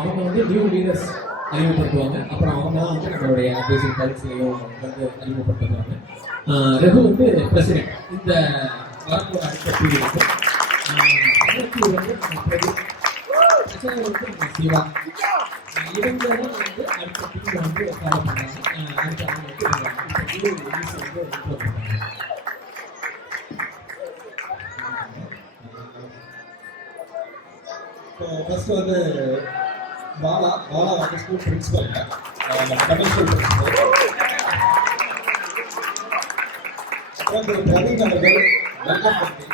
அவங்க வந்து new leaders அறிமுகப்படுத்துவாங்க. அப்புறம் அவங்க தான் வந்து நம்மளுடைய அட்வைசிங் கவுன்சிலையும் வந்து அறிமுகப்படுத்துவாங்க. ரகு வந்து பிரசிடென்ட். இந்த வரப்போட அடுத்த பீரியட் வந்து சிவா இவங்க தான் வந்து அடுத்த பீரியட் வந்து ஃபாலோ பண்ணாங்க. அடுத்த வந்து ரிலீஸ் வந்து இம்ப்ரூவ் பண்ணாங்க. ஃபர்ஸ்ட் வந்து பாலா வந்து school principal, Tamil school principal. அப்புறம் திரு பிரவீன் அவர்கள் வெல்கம் கமிட்டி.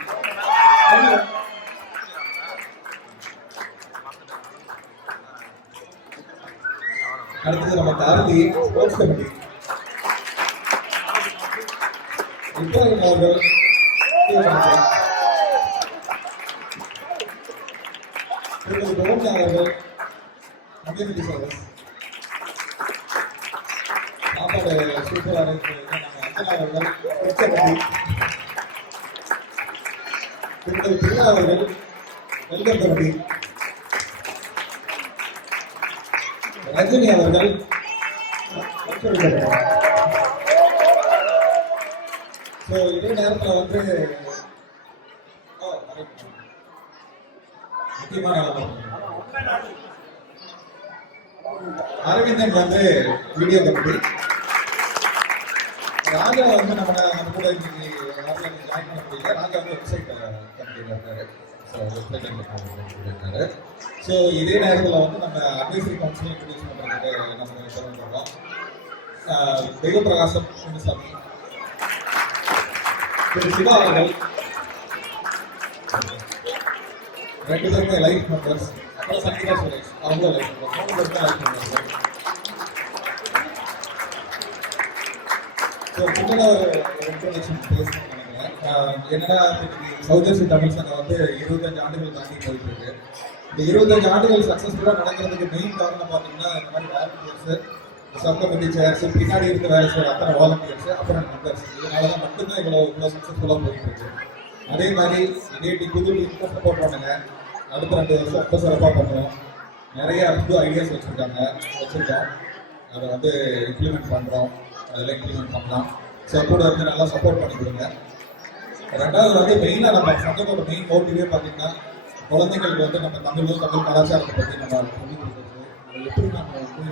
அடுத்தது நம்ம தாரதி ஸ்போர்ட்ஸ் கமிட்டி. இப்ராஹிம் அவர்கள் கவர்மெண்ட் அவர்கள் கம்யூனிட்டி சர்வீஸ். சாப்பாடு சூப்பராக அவர்கள் திருநா அவர்கள் வெல்கம் கமிட்டி. ரஜினி அவர்கள் ஸோ இதே நேரத்தில் வந்து முக்கியமான அரவிந்தன் வந்து வீடியோ கமிட்டி. ராஜா வந்து நம்ம கூட இன்னைக்கு ராஜா ஜாயின் பண்ண முடியல. ராஜா வந்து வெப்சைட் கமிட்டியில் இருக்காரு. ஸோ வெப்சைட் இருக்காரு. ஸோ இதே நேரத்தில் வந்து நம்ம அட்வைசரி கவுன்சில் இன்ட்ரடியூஸ் பண்ணுறதுக்கு நம்ம சொல்லிருக்கோம். தெய்வப்பிரகாசம் முனுசாமி, திரு சிவா அவர்கள், ரெண்டு பேருமே லைஃப் மெம்பர்ஸ். அப்புறம் சங்கீதா சுரேஷ் அவங்க லைஃப் மெம்பர்ஸ். 3 பேருமே லைஃப் மெம்பர்ஸ். ஸோ முன்னாடி ஒரு இன்ட்ரோடக்ஷன் பேசணும்னு நினைக்கிறேன். என்னன்னா சௌதர்சி தமிழ் சங்கம் வந்து 25 ஆண்டுகள் தாண்டி போயிட்டு இருக்கு. இந்த 25 ஆண்டுகள் சக்ஸஸ்ஃபுல்லாக நடக்கிறதுக்கு மெயின் காரணம் பார்த்தீங்கன்னா இந்த மாதிரி வாலண்டியர்ஸ், சப் கமிட்டி சேர்ஸ், பின்னாடி இருந்து வேலை செய்கிற அத்தனை வாலண்டியர்ஸ், அப்புறம் மெம்பர்ஸ். இதனால தான் மட்டும்தான் இவ்வளோ சக்ஸஸ்ஃபுல்லாக போயிட்டு இருக்கு. அதே மாதிரி இதே புது டீமுக்கும் சப்போர்ட் பண்ணுங்க. அடுத்த 2 வருஷம் ரொம்ப சிறப்பாக பண்ணுறோம். நிறைய புது ஐடியாஸ் வச்சுருக்கோம். அதை வந்து இம்ப்ளிமெண்ட் பண்ணுறோம். அதெல்லாம் இம்ப்ளிமெண்ட் பண்ணலாம். ஸோ கூட வந்து நல்லா சப்போர்ட் பண்ணி கொடுங்க. ரெண்டாவது வந்து மெயினாக நம்ம சங்கத்தோட மெயின் மோட்டிவே பார்த்தீங்கன்னா குழந்தைங்களுக்கு வந்து நம்ம தமிழ் கலாச்சாரத்தை பற்றி நம்ம சொல்லி கொடுக்குறது, அதை எப்படி நம்ம வந்து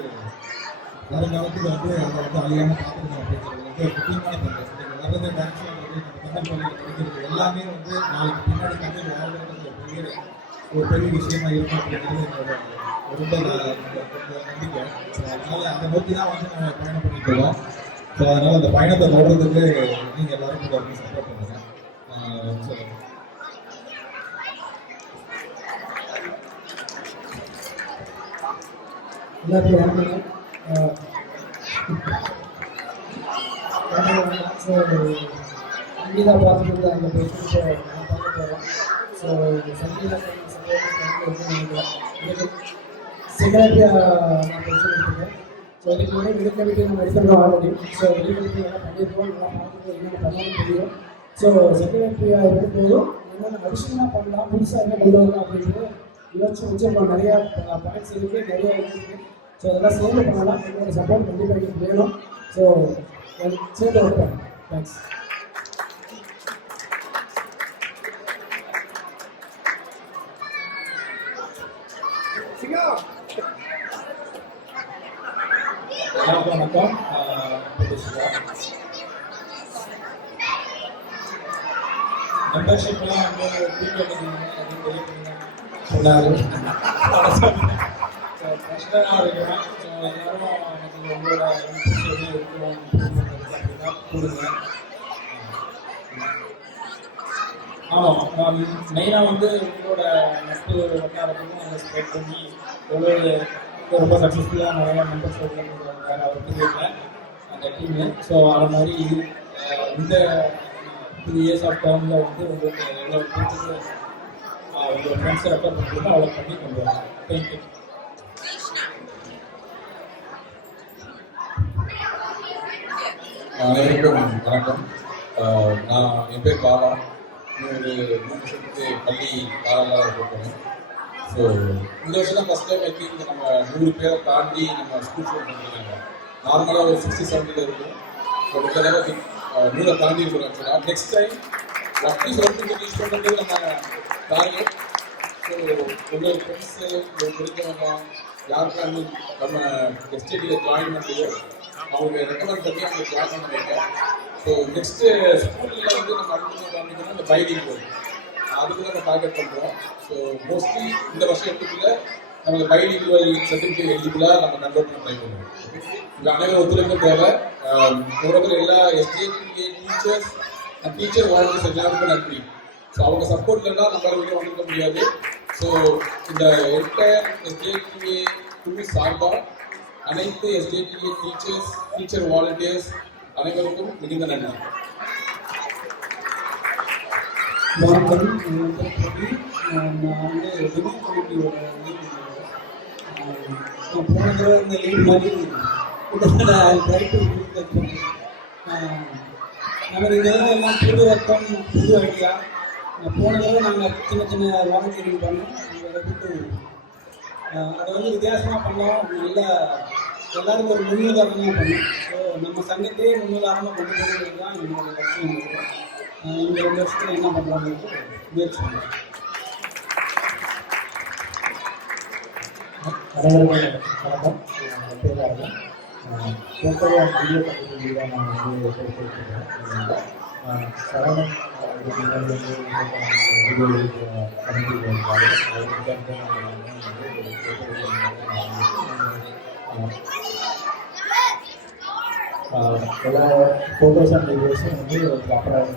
வருங்காலத்தில் வந்து அதை வந்து அழியாமல் பார்த்துக்கணும் அப்படிங்கிறது வந்து ஒரு முக்கியமான பங்கு. வர்றது டான்ஸ் ஆடுறது, நம்ம தமிழ் பள்ளியில் படிக்கிறது எல்லாமே வந்து நாளைக்கு பின்னாடி தமிழ் வாழ்கிறது ஒரு பெரிய விஷயமா இருக்கும் அப்படிங்கிறது என்னோட ரொம்ப நம்பிக்கை. ஸோ அதனால் அதை நோக்கி தான் வந்து நம்ம பயணம் பண்ணிட்டு இருக்கோம். ஸோ அதனால் அந்த பயணத்தை தொடர்றதுக்கு நீங்கள் எல்லாரும் கூட வந்து சப்போர்ட் பண்ணுங்க. எல்லாத்தையும் வணக்கம். சங்கீதா பார்த்துட்டு அந்த பேஷண்ட்டை நான் பார்க்க போகிறேன். ஸோ சங்கீதா செக்ரட்டரியாக நான் பேசிட்டு. ஸோ இதுக்கு முன்னாடி வெளிக்கமிட்டி நம்ம எடுத்துருக்கோம் ஆல்ரெடி. ஸோ வெளிக்கமிட்டி எல்லாம் பண்ணியிருக்கோம். நல்லா பார்த்துட்டு என்னென்ன பண்ணாலும் தெரியும். ஸோ செக்ரட்டரியாக இருக்கும்போதும் என்னென்ன அடிஷனலாக பண்ணலாம், புதுசாக என்ன கொண்டு வரலாம் அப்படின்னு யோசிச்சு வச்சுருக்கோம். நிறையா பாயிண்ட்ஸ் இருக்குது, நிறையா இருக்குது. ஸோ அதெல்லாம் சேர்ந்து பண்ணலாம். என்னோட சப்போர்ட் கண்டிப்பாக எங்களுக்கு வேணும். ஸோ சேர்ந்து வைப்பேன். தேங்க்ஸ். எல்லாருக்கும் வணக்கம். மெம்பர்ஷிப்லாம் வந்து சொன்னாரு. கஷ்டமாக இருக்கிறேன். ஸோ எல்லாரும் எனக்கு உங்களோட இருக்கணும் அப்படின்னா கொடுங்க. ஆமாம், மெயினாக வந்து உங்களோட நட்பு வட்டாரத்துக்கும் அந்த ஸ்ப்ரெட் பண்ணி ஒவ்வொரு ரொம்ப சக்ஸஸ்ஃபுல்லாக நிறையா மெம்பர்ஸ் வேறு அவர் பீரியடில் அந்த டீமு. ஸோ அது மாதிரி இந்த 2 இயர்ஸ் ஆஃப் டேர்மில் வந்து உங்களுக்கு எவ்வளோ பேருக்கு உங்களோட ஃப்ரெண்ட்ஸை ரெஃபர் பண்ணுறதுக்கு அவ்வளோ பண்ணி கொண்டு வராங்க. தேங்க்யூ. அனைவருக்கும் வணக்கம். என் பேர் பாலா. ஒரு 3 வருஷத்துக்கு பள்ளி காலாளராக இருக்கேன். ஸோ இந்த வருஷம் தான் ஃபஸ்ட் டைம் ஐ திங்க் நம்ம 100 பேரை தாண்டி நம்ம ஸ்கூல் ஷோ பண்ணிருக்காங்க. நார்மலாக ஒரு 60-70 இருக்கும். ஸோ இந்த தடவை 100 தாண்டி இருக்கிறோம். ஆக்சுவலாக நெக்ஸ்ட் டைம் அட்லீஸ்ட் ஒரு ரீச் பண்ணுறது நம்ம டார்கெட். ஸோ உங்கள் ஃப்ரெண்ட்ஸு உங்களுக்கு தெரிஞ்சவங்க யாருக்கெல்லாம் நம்ம எஸ்டிடியில் ஜாயின் பண்ணலையோ அவங்க ரெக்கமெண்ட் பண்ணி அவங்க ஜாயின் பண்ண வைங்க. ஸோ நெக்ஸ்ட்டு ஸ்கூலில் வந்து நம்ம அடுத்து காமிக்கணும் இந்த பைலிங் வரும், அதுக்கு நம்ம டார்கெட் பண்ணுறோம். ஸோ மோஸ்ட்லி இந்த வருஷம் எடுத்துக்குள்ள நமக்கு பைலிங்குவல் சர்டிஃபிகேட் எலிஜிபிளாக நம்ம கன்வெர்ட் பண்ண ட்ரை பண்ணுவோம். இது அனைவரும் ஒத்துழைப்பு தேவை. ஒருவர் எல்லா SDA teachers and teacher volunteers எல்லாருக்கும் நன்றி. ஸோ அவங்க சப்போர்ட் இல்லைன்னா நம்மளால வெளியே வந்துக்க முடியாது. ஸோ இந்த என்டையர் எஸ்டிஏ குழு சார்பாக அனைத்து எஸ்டிஏ டீச்சர்ஸ், டீச்சர் வாலண்டியர்ஸ் அனைவருக்கும் மிகுந்த நன்றி. வணக்கம். நான் வந்து ரிவ்யூ கமிட்டியோட லீட் போன தடவை இந்த லீட் மாதிரி ட்ரை டு நம்ம இந்த தடவை எல்லாம் புது ரத்தம், புது ஐடியா. போன தடவை நாங்கள் சின்ன சின்ன வாலண்டியரிங் பண்ணோம். அதை வந்து வித்தியாசமாக பண்ணோம். நல்ல எல்லாருக்கும் ஒரு முன்னுதாரணமாக பண்ணோம். ஸோ நம்ம சங்கத்தையே முன்னுதாரணமாக கொண்டு போகிறது தான் என்னோட லட்சியம். இந்த 2 வருஷத்தில் என்ன பண்ணுறாங்க முயற்சி பண்ணுறோம். வணக்கம். பேராக போட்டோ வீடியோ கம்பெனி தான் நான் வந்து பொறுப்பேற்றுக்கிறேன். சரவணன் வீடியோ கமிட்டி இருந்தார். எல்லா ஃபோட்டோஸ் அண்ட் வீடியோஸும் வந்து ப்ராப்பராக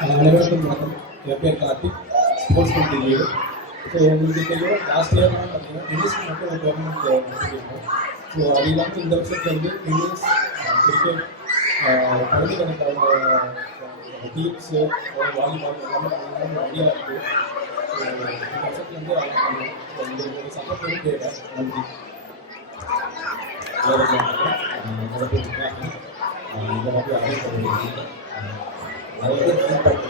அனைவருக்கும் வணக்கம். என் பேர் Karthik, sports committee lead. So உங்களுக்கு தெரியும், லாஸ்ட் இயர்லாம் பார்த்தீங்கன்னா டென்னிஸ் மட்டும் ஒரு டோர்னமெண்ட் நடத்திருக்கோம். ஸோ அது இல்லாமல் இந்த வருஷத்துல வந்து டென்னிஸ், கிரிக்கெட், பழனிக்கணக்கான டீம்ஸு, வாலிபால் எல்லாமே ஐடியா இருக்குது. இந்த வருஷத்துல வந்து உங்களுக்கு சப்போர்ட் வந்து தேவை. நன்றி. இந்த மாதிரி அரேஞ்ச் பண்ணிருக்கீங்க. நிறைய ஃபீட்பேக்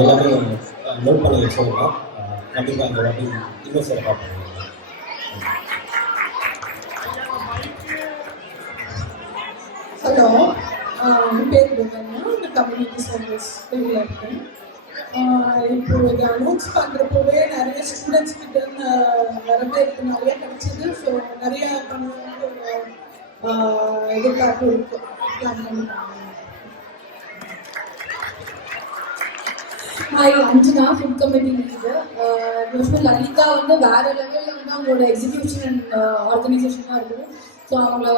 எல்லாமே நோட் பண்ணி வச்சுருக்கோம். கண்டிப்பாக இந்த வாட்டி இன்னும் சிறப்பாக பண்ணுவோம். ஹலோ, என் பேர் புகன்யா. நான் கம்யூனிட்டி சர்வீஸ் ஃபீல்டில் இருக்கேன். இப்போ இதை அனௌன்ஸ் பண்ணுறப்போவே நிறைய ஸ்டூடெண்ட்ஸ் கிட்ட வரவேற்பு நிறைய கிடைச்சிது. ஸோ நிறைய பண்ணணும்னு எதிர்பார்ப்பு இருக்கு. பிளான் பண்ணிட்டாங்க. Hi, Anjana, food committee leader. Usual Lalitha வந்து வேற லெவலில் வந்து அவங்களோட எக்ஸிக்யூஷன் அண்ட் ஆர்கனைசேஷனாக இருக்கும். ஸோ அவங்கள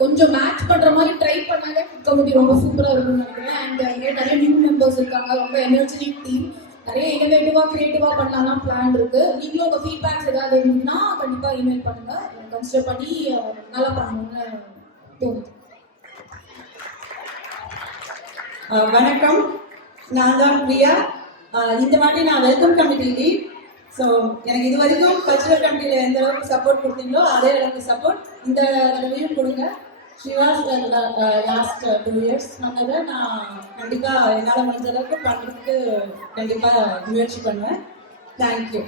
கொஞ்சம் மேட்ச் பண்ணுற மாதிரி ட்ரை பண்ணாலே ஃபுட் கமிட்டி ரொம்ப சூப்பராக இருக்கும்னு நினைக்கிறேன். அண்ட் நிறைய நியூ மெம்பர்ஸ் இருக்காங்க. ரொம்ப எனர்ஜெட்டிக் டீம். நிறைய இனோவேட்டிவாக க்ரியேட்டிவாக பண்ணலாம் பிளான் இருக்குது. நீங்களும் உங்கள் ஃபீட்பேக்ஸ் ஏதாவது இருந்ததுன்னா கண்டிப்பாக இமெயில் பண்ணுங்கள். கன்சிடர் பண்ணி நல்லா பண்ணணும்னு தோணுது. வணக்கம், நான் தான் பிரியா. இந்த வாட்டி நான் வெல்கம் கமிட்டி லீட். ஸோ எனக்கு இது வரைக்கும் கல்ச்சுரல் கமிட்டியில் எந்த அளவுக்கு சப்போர்ட் கொடுத்தீங்களோ அதே அளவுக்கு சப்போர்ட் இந்த தடவையும் கொடுங்க. ஸ்ரீவாஸ் லாஸ்ட் 2 years சொன்னதை நான் கண்டிப்பாக என்னால் முடிஞ்ச அளவுக்கு பண்ணுறதுக்கு கண்டிப்பாக முயற்சி பண்ணுவேன். தேங்க்யூ.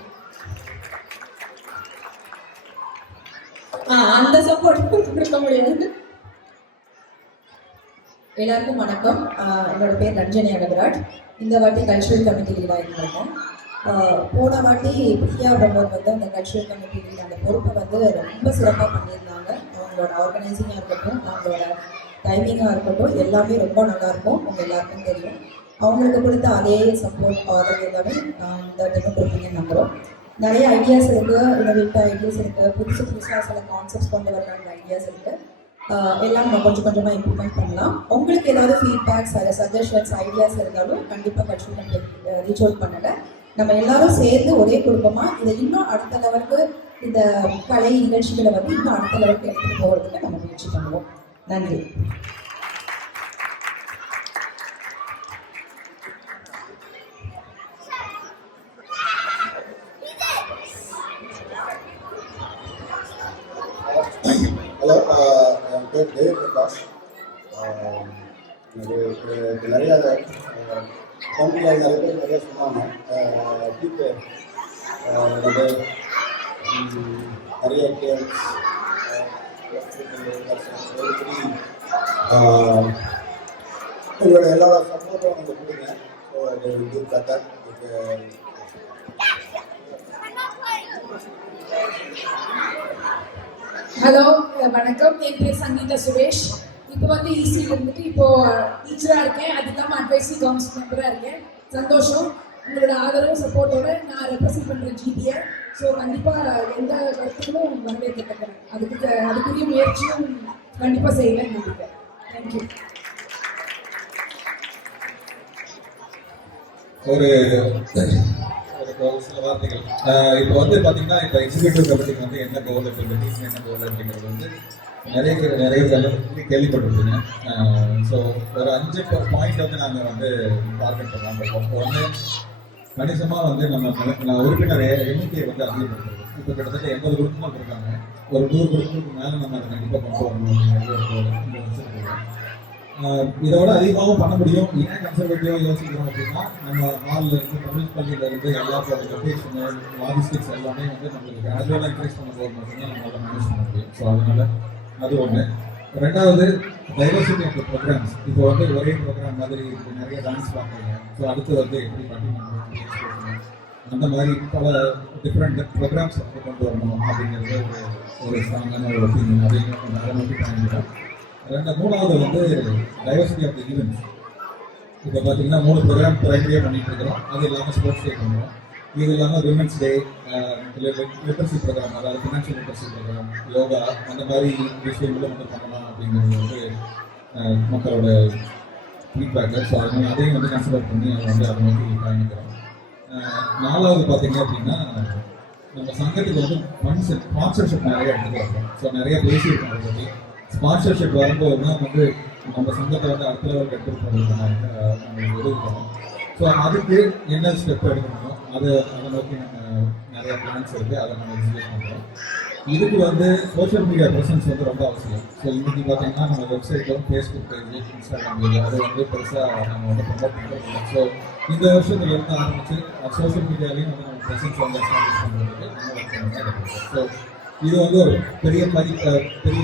அந்த சப்போர்ட் கொடுக்க முடியாது. எல்லாருக்கும் வணக்கம். என்னோட பேர் ரஞ்சனி அகர்வாட். இந்த வாட்டி கல்ச்சுரல் கமிட்டி லீடாக இருக்கேன். போன வாட்டி பிரியா பிரமோத் வந்து அந்த கல்ச்சுரல் கமிட்டி லீட் அந்த பொறுப்பை வந்து ரொம்ப சிறப்பாக பண்ணியிருந்தாங்க. அவங்களோட ஆர்கனைசிங்காக இருக்கட்டும், அவங்களோட டைமிங்காக இருக்கட்டும், எல்லாமே ரொம்ப நல்லாயிருக்கும். உங்கள் எல்லாருக்கும் தெரியும். அவங்களுக்கு கொடுத்த அதே சப்போர்ட், ஆதரவு எல்லாமே இந்த டைம் கொடுப்பீங்கன்னு நம்புகிறோம். நிறைய ஐடியாஸ் இருக்குது, இன்னோவேட்டிவ் ஐடியாஸ் இருக்குது, புதுசாக சில கான்செப்ட்ஸ் கொண்டு வரலான்ற ஐடியாஸ் இருக்குது. எல்லாம் நம்ம கொஞ்சம் கொஞ்சமாக இம்ப்ளிமெண்ட் பண்ணலாம். உங்களுக்கு ஏதாவது ஃபீட்பேக்ஸ், சஜஷன்ஸ், ஐடியாஸ் இருந்தாலும் கண்டிப்பாக கட்சி ரீச் அவுட் பண்ணுங்கள். நம்ம எல்லாரும் சேர்ந்து ஒரே குடும்பமாக இதை இன்னும் அடுத்த லெவலுக்கு, இந்த கலை நிகழ்ச்சிகளை வந்து இன்னும் அடுத்த லெவலுக்கு எடுத்துகிட்டு போகிறதுக்கு நம்ம முயற்சி பண்ணுவோம். நன்றி. ஹலோ, என் பேர் தேவ் பிரகாஷ். எனக்கு நிறைய கம்பெனியில் நிறைய பேர் நிறைய சொன்னாங்க. கீப்பு நிறைய கேம்ஸ் உங்களோட எல்லாரோட சப்போர்ட்டும் எனக்கு கொடுங்க. ஸோ இது கதை ஹலோ வணக்கம், என் பேர் சங்கீதா சுரேஷ். இப்போ வந்து இசியில் இருந்துட்டு இப்போ டீச்சராக இருக்கேன். அது இல்லாமல் அட்வைசரி கவுன்சில் மெம்பராக இருக்கேன். சந்தோஷம். உங்களோட ஆதரவு சப்போர்ட்டோட நான் ரெப்ரசென்ட் பண்ணுறேன் ஜிபியை. ஸோ கண்டிப்பாக எந்த கருத்துக்களும் வரவேற்கத்தக்கிறேன். அதுக்குரிய முயற்சியும் கண்டிப்பாக செய்வேன் நம்பிக்கை. தேங்க்யூ. ஒரு சில வார்த்தைகள் இப்போ வந்து பார்த்தீங்கன்னா இப்போ எக்ஸிக்யூட்டிவ் கமிட்டிக்கு வந்து என்ன கோல் இருக்குது, டீம் என்ன கோல் அப்படிங்கிறது வந்து நிறைய கேள்விப்பட்டிருக்கீங்க. ஸோ ஒரு 5 பாயிண்ட் வந்து நாங்கள் வந்து டார்கெட் பண்ணலாம். ஒன்று, கணிசமாக வந்து நம்ம உறுப்பினர் எண்ணிக்கையை வந்து அதிகப்படுத்துறது. இப்போ கிட்டத்தட்ட 80 குரூப்புகள் இருக்காங்க. ஒரு 100 குரூப்புக்கு மேலே நம்ம அதை கண்டிப்பாக கொண்டு வரணும் அப்படிங்கிறது ஒரு கோல் வச்சுருக்கோம். இதோட அதிகமாகவும் பண்ண முடியும். ஏன் கன்சர்வேட்டிவாக யோசிக்கிறோம் அப்படின்னா, நம்ம ஹாலில் இருந்து தமிழ் பள்ளியில் இருந்து எல்லாத்தோட லொக்கேஷனு லாஜிஸ்டிக்ஸ் எல்லாமே வந்து நம்மளுக்கு கிராஜுவலாக இன்க்ரீஸ் பண்ண போகிறது மட்டும்தான் நம்மளால் மேனேஜ் பண்ண முடியும். ஸோ அதனால அது ஒன்று. ரெண்டாவது, டைவர்சிட்டி ஆஃப் ப்ரோக்ராம்ஸ். இப்போ வந்து ஒரே ப்ரோக்ராம் மாதிரி நிறைய டான்ஸ் பார்க்குறீங்க. ஸோ அடுத்து வந்து எப்படி பண்ணணும், அந்த மாதிரி பல டிஃப்ரெண்ட் ப்ரோக்ராம்ஸ் வந்து கொண்டு வரணும் அப்படிங்கிறது ஒரு ஸ்ட்ராங்கான ஒரு ஒப்பீனியன். அதையும் கொஞ்சம் அதை நோக்கி பண்ணிக்கலாம். மூணாவது வந்து டைவர்சிட்டி ஆஃப் த ஈவெண்ட்ஸ். இப்போ பார்த்தீங்கன்னா 3 ப்ரோக்ராம் ப்ரைமரியாக பண்ணிட்டு இருக்கிறோம். அது இல்லாமல் ஸ்போர்ட்ஸ் டே பண்ணுறோம். இது இல்லாமல் விமென்ஸ் டே, லிட்ரஸி ப்ரோக்ராம், அதாவது ஃபினான்ஷியல் லிட்ரஸி ப்ரோக்ராம், யோகா, அந்த மாதிரி விஷயங்களும் வந்து பண்ணலாம் அப்படிங்கிறது வந்து மக்களோட ஃபீட்பேக்கு. ஸோ அதனால் அதையும் வந்து கன்சிடர் பண்ணி அதை வந்து அதை நோக்கி பயணிக்கிறோம். 4வது பார்த்தீங்க அப்படின்னா, நம்ம சங்கத்துக்கு வந்து ஃபண்ட்ஸ் ஸ்பான்சர்ஷிப் நிறைய எடுத்துகிட்டு வரணும். ஸோ நிறைய பேசியிருக்கோம் அதை பற்றி. ஸ்பான்சர்ஷிப் வரும்போது தான் வந்து நம்ம சங்கத்தை வந்து அடுத்த லெவலுக்கு எடுத்துகிட்டு போகிறதுக்கு நம்மளுக்கு உதவி பண்ணணும். ஸோ அதுக்கு என்ன ஸ்டெப் எடுக்கணுமோ அதை நோக்கி நம்ம நிறைய பிளான்ஸ் இருக்குது. அதை நம்ம எக்ஸிக்யூட் பண்ணுறோம். இதுக்கு வந்து சோஷியல் மீடியா ப்ரெசன்ஸ் வந்து ரொம்ப அவசியம். ஸோ இன்றைக்கி பார்த்தீங்கன்னா நம்ம வெப்சைட்டும், ஃபேஸ்புக் பேஜ், இன்ஸ்டாகிராம் பேஜ் அது வந்து பெருசாக நம்ம வந்து ப்ரமோட் பண்ணுறோம். ஸோ இந்த வருஷத்துலேருந்து ஆரம்பித்து சோஷியல் மீடியாலையும் வந்து நம்ம ப்ரெசன்ஸ் வந்து எஸ்டாப்ளிஷ் பண்ணுறதுக்கு நம்ம ஒர்க் பண்ணி. ஸோ இது வந்து ஒரு பெரிய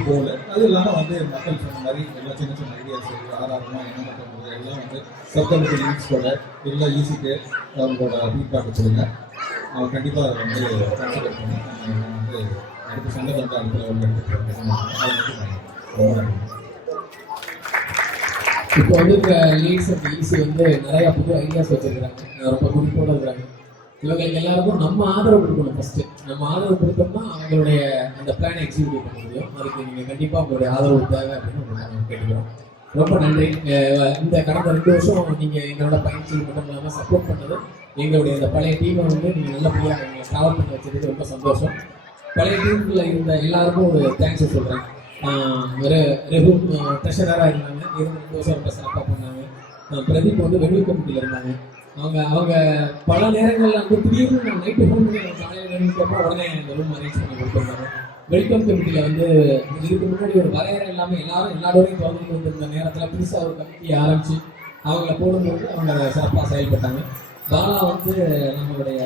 கோல். அது இல்லாமல் வந்து மக்கள் சொன்ன மாதிரி எல்லா சின்ன சின்ன ஐடியாஸ் ஆறாரமாக என்ன பண்ணுறது எல்லாம் வந்து சப்கமிட்டி லீட்ஸோட இல்லை ஈஸிக்கு அவங்களோட ஃபீட்பேக் கொடுங்க. அவங்க கண்டிப்பாக அதை வந்து கன்சிடர் பண்ணி நம்ம வந்து அடுத்த சங்கத்தை வந்து அடுத்த லெவலில் எடுத்துகிட்டு இப்போ வந்து இந்த லீட்ஸ் அண்ட் ஈஸி வந்து நிறையா புது ஐடியாஸ் வச்சுருக்கிறாங்க. ரொம்ப குறிப்போடு இருக்கிறாங்க. இவங்களுக்கு எல்லாருக்கும் நம்ம ஆதரவு கொடுக்கணும். ஃபஸ்ட்டு நம்ம ஆதரவு கொடுத்தோம்னா அவங்களுடைய அந்த பிளானை எக்ஸிக்யூட் பண்ண முடியும். அதுக்கு நீங்கள் கண்டிப்பாக உங்களுடைய ஆதரவு தேவை அப்படின்னு நாங்கள் கேட்டுக்கிறோம். ரொம்ப நன்றி. இந்த கடந்த 2 வருஷம் நீங்கள் எங்களோட பயணிச்சு மட்டும் இல்லாமல் சப்போர்ட் பண்ணது, எங்களுடைய இந்த பழைய டீமை வந்து நீங்கள் நல்லபடியாக எங்களை ட்ராவல் பண்ணி வச்சதுக்கு ரொம்ப சந்தோஷம். பழைய டீமில் இருந்த எல்லாருக்கும் ஒரு தேங்க்ஸ் சொல்கிறேன். ரெகு ட்ரெஷரராக இருந்தாங்க, 2 வருஷம் ரொம்ப சிறப்பாக பண்ணாங்க. பிரதீப் வந்து வெகுள் கமிட்டியில் இருந்தாங்க. அவங்க பல நேரங்களில் வந்து திடீர்னு நான் நைட்டு ஃபோன் பண்ணி காலையில் நினைக்கிறப்போ உடனே இந்த ரூம் அரேஞ்ச் பண்ணி கொடுத்துருந்தாங்க. வெல்கம் கமிட்டியில் வந்து இதுக்கு முன்னாடி ஒரு வரையறை இல்லாமல் எல்லாரோடையும் தொடர்ந்து வந்திருந்த நேரத்தில் புதுசாக ஒரு கமிட்டியை ஆரம்பித்து அவங்கள போடும்போது அவங்க சிறப்பாக செயல்பட்டாங்க. பாலா வந்து நம்மளுடைய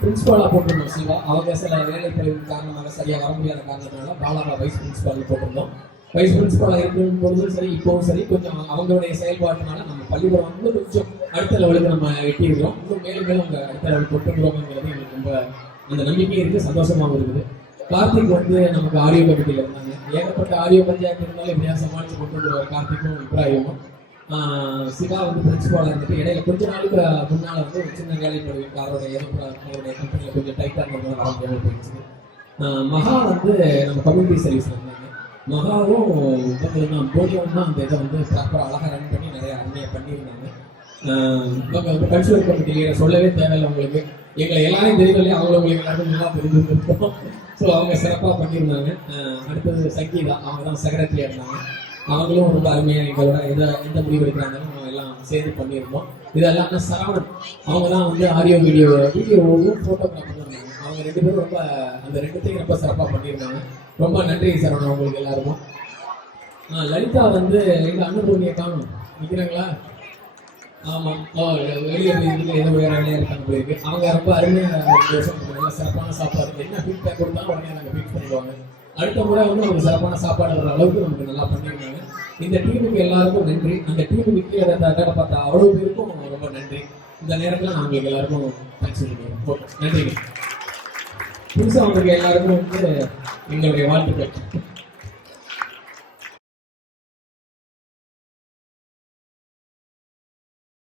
பிரின்ஸ்பாலாக போட்டிருந்தோம். சிவா அவங்க சில வேலை பணிவு காரணமாக சரியாக வர முடியாத காரணத்தினால பாலாவை வைஸ் பிரின்ஸ்பால் போட்டிருந்தோம். வைஸ் பிரின்ஸ்பாலாக இருக்கும் பொழுதும் சரி இப்போவும் சரி கொஞ்சம் அவங்களுடைய செயல்பாட்டினால நம்ம பள்ளிக்கூடம் வந்து கொஞ்சம் அடுத்த லெவலுக்கு நம்ம எட்டியிருக்கிறோம். இன்னும் மேலும் மேலும் அவங்க அடுத்த லெவலுக்கு கொண்டுங்கிறோங்கிறது எங்களுக்கு ரொம்ப அந்த நம்பிக்கை இருக்குது, சந்தோஷமாகவும் இருக்குது. கார்த்திக் வந்து நமக்கு ஆடியோ கமிட்டியில் இருந்தாங்க. ஏகப்பட்ட ஆடியோ பஞ்சாயத்து இருந்தாலும் எப்படியாவது சமாளித்து கொண்டு வந்துருவார் கார்த்திக்கும் இப்ராஹிமும். சிவா வந்து பிரின்சிபாலாக இருந்துட்டு இடையில கொஞ்ச நாளுக்கு முன்னால் வந்து ஒரு சின்ன வேலை போடுவீங்க அவருடைய கம்பெனியில் கொஞ்சம் டைட்டாக இருந்தவங்க வர முடியாமல் போயிடுச்சு. மகா வந்து நம்ம கம்யூனிட்டி சர்வீஸில் இருந்தாங்க. மகாவும் நான் போதியம் தான் அந்த இதை வந்து ப்ராப்பராக அழகாக ரன் பண்ணி நிறைய அருமையாக பண்ணியிருந்தாங்க. இவங்க வந்து கல்ச்சுரல் கமிட்டியை சொல்லவே தேவையில்லை. உங்களுக்கு எங்களை எல்லாரையும் தெரியவில்லையே, அவங்களுக்கு எல்லாருக்கும் நல்லா தெரிஞ்சுருக்கோம். ஸோ அவங்க சிறப்பாக பண்ணியிருந்தாங்க. அடுத்தது சங்கீதா, அவங்க தான் செக்ரட்டரியாக இருந்தாங்க. அவங்களும் ரொம்ப அருமையாக எங்களோட எந்த முடிவு எடுக்கிறாங்கன்னு நம்ம எல்லாம் சேர்ந்து பண்ணியிருந்தோம். இதெல்லாம் சரவணன், அவங்க தான் வந்து ஆடியோ வீடியோவும் ஃபோட்டோகிராஃபரும் இருந்தாங்க. அவங்க 2 பேரும் ரொம்ப அந்த 2த்தையும் ரொம்ப சிறப்பாக பண்ணியிருந்தாங்க. ரொம்ப நன்றி சரவணன் உங்களுக்கு எல்லாருக்கும். லலிதா வந்து எங்கள் அன்னபூர்ணியை காணும் நிற்கிறாங்களா? ஆமாம். வெளியே வீட்டில் ஏதோ வேறு வேலையாக இருக்காங்க போயிருக்கு. அவங்க ரொம்ப அருமையாக நல்லா சிறப்பான சாப்பாடு என்ன ஃபீட்பேக் கொடுத்தாலும் உடனே நாங்கள் ஃபீட் பண்ணிடுவாங்க. அடுத்த முறை வந்து நமக்கு சிறப்பான சாப்பாடு வர அளவுக்கு நமக்கு நல்லா பண்ணியிருந்தாங்க. இந்த டீமுக்கு எல்லாருக்கும் நன்றி. அந்த டீம் விக்கி அதை பார்த்த அவ்வளோ பேருக்கும் ரொம்ப நன்றி. இந்த நேரத்தில் நான் உங்களுக்கு எல்லாருக்கும் தேங்க்ஸ் சொல்லிக்கிறேன். ஓகே, நன்றிங்க. புதுசாக அவங்களுக்கு எல்லாருக்கும் வந்து எங்களுடைய வாழ்த்துக்கள்.